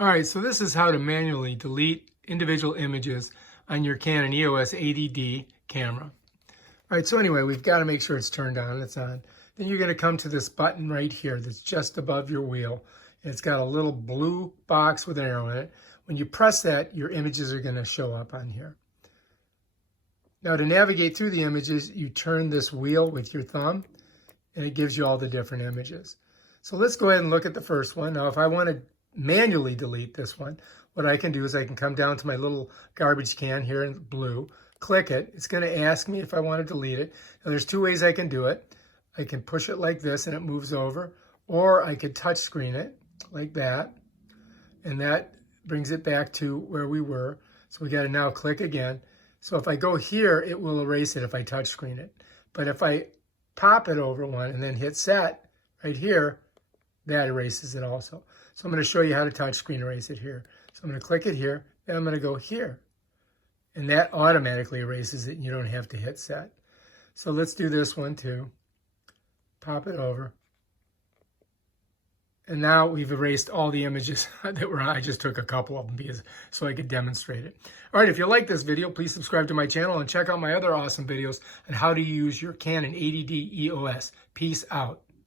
All right, so this is how to manually delete individual images on your Canon EOS 80D camera. All right, so anyway, we've got to make sure it's turned on. It's on. Then you're going to come to this button right here that's just above your wheel. And it's got a little blue box with an arrow in it. When you press that, your images are going to show up on here. Now to navigate through the images, you turn this wheel with your thumb and it gives you all the different images. So let's go ahead and look at the first one. Now if I want to manually delete this one, what I can do is I can come down to my little garbage can here in blue, click it. It's going to ask me if I want to delete it. Now there's two ways I can do it. I can push it like this and it moves over, or I could touch screen it like that, and that brings it back to where we were. So we got to now click again. So if I go here, it will erase it if I touch screen it. But if I pop it over one and then hit set right here, that erases it also. So I'm going to show you how to touch screen erase it here. So I'm going to click it here, then I'm going to go here. And that automatically erases it and you don't have to hit set. So let's do this one too. Pop it over. And now we've erased all the images that were on. I just took a couple of them so I could demonstrate it. All right, if you like this video, please subscribe to my channel and check out my other awesome videos on how to use your Canon 80D EOS. Peace out.